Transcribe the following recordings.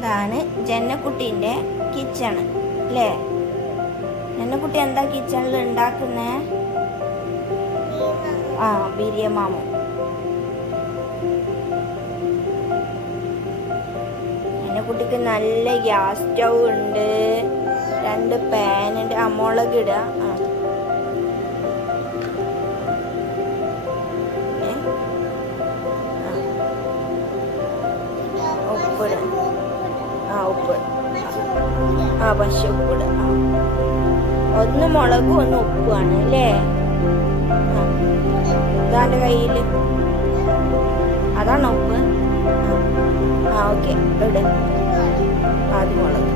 ഇതാണ് ജന്നക്കുട്ടീൻ്റെ കിച്ചണ് അല്ലേ? ജന്നക്കുട്ടി എന്താ കിച്ചണിൽ ഉണ്ടാക്കുന്നേ? ബിരിയമാമു. ജന്നക്കുട്ടിക്ക് നല്ല ഗ്യാസ് സ്റ്റൗ ഉണ്ട്, 2 പാനുണ്ട്. മുളക് ഇടുക. ഉപ്പിട. ഉപ്പ്. പക്ഷെ ഉപ്പിട. ഒന്ന് മുളകും ഒന്ന് ഉപ്പുമാണ് അല്ലേ? ഇതാൻ്റെ കയ്യിൽ അതാണ് ഉപ്പ്. ഓക്കെ, ഇട്. ആദ്യം മുളക്.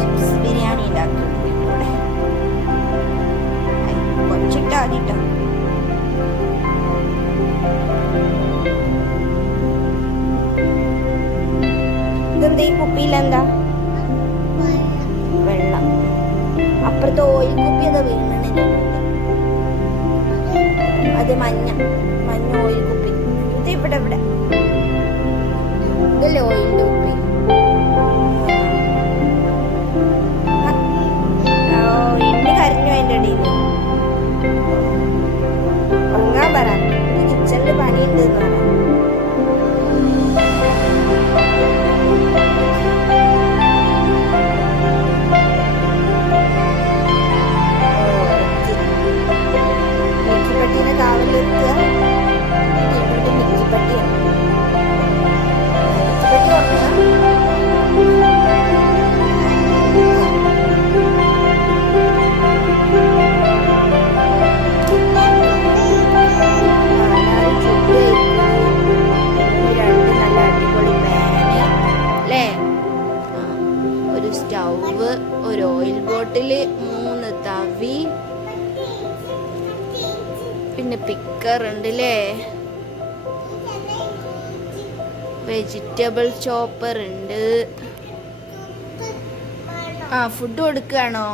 ചിപ്സ് ബിരിയാണി ഉണ്ടാക്കുന്നുണ്ട് ഇവിടെ. കുറച്ചിട്ട് ആദ്യട്ടോ. ഇതെന്താ ഈ കുപ്പിയിലെന്താ? വെള്ളം. അപ്പുറത്തെ ഓയിൽ കുപ്പി എന്താ വീണ? അത് മഞ്ഞ ഓയിൽ കുപ്പി. ഇത് ഇവിടെ ഇതല്ലേ ഓയിലിന്റെ കുപ്പി? എണ്ണ കരഞ്ഞു അതിൻ്റെ ഇടയിൽ. ഉറങ്ങാൻ പറ, കിച്ചണിൽ പണിയുണ്ട് എന്ന് പറയാം. മിക്സിപ്പട്ടീനെ കാവലിരുത്തുക. ഇവിടെ മിക്സിപ്പട്ടിയാണ്. മിക്സിപ്പട്ടി ഓർക്കുക. സ്റ്റൗവ്, ഒരു ഓയിൽ ബോട്ടില്, 3 തവി, പിന്നെ പിക്കർ ഉണ്ട് അല്ലേ? വെജിറ്റബിൾ ചോപ്പർ ഉണ്ട്. ഫുഡ് കൊടുക്കുകയാണോ?